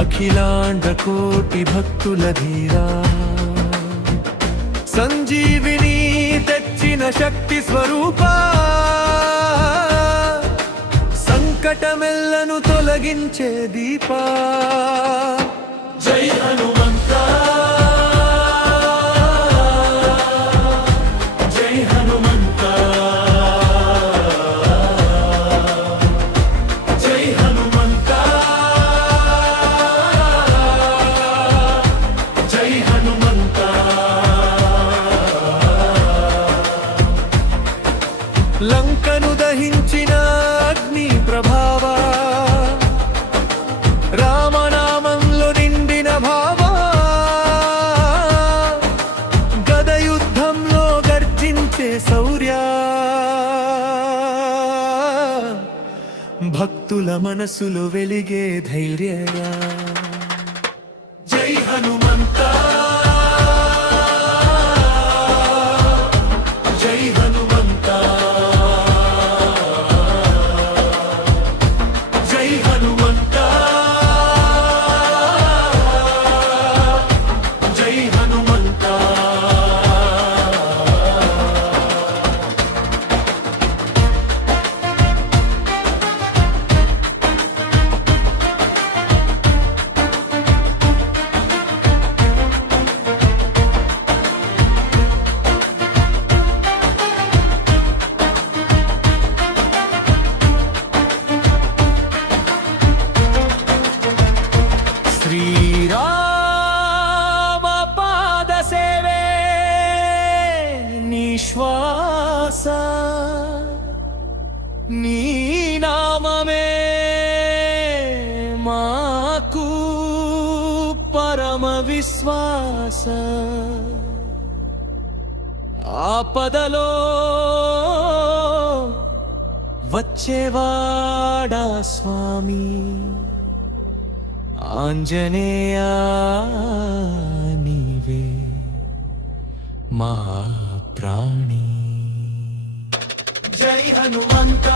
అఖిలాండ కోటి భక్తుల ధీరా సంజీవిని తెచ్చిన శక్తి స్వరూపా సంకటమెల్లను తొలగించే దీపా జై హనుమంత జై హనుమంత జై హనుమంత జై హనుమంత లంకను దహించిన అగ్ని ప్రభావ రామనామంలో నిండిన భావ గద యుద్ధంలో గర్జించే శౌర్య భక్తుల మనసులు వెలిగే ధైర్యగా జై హనుమంత జై హనుమంత జై హనుమంత జై హనుమంత శ్రీరామ పాద సేవే నిశ్వాస నీ నామమే మాకు పరమ విశ్వాస ఆపదలో వచ్చేవాడా స్వామి ఆంజనేయా నీవే మా ప్రాణి జై హనుమంత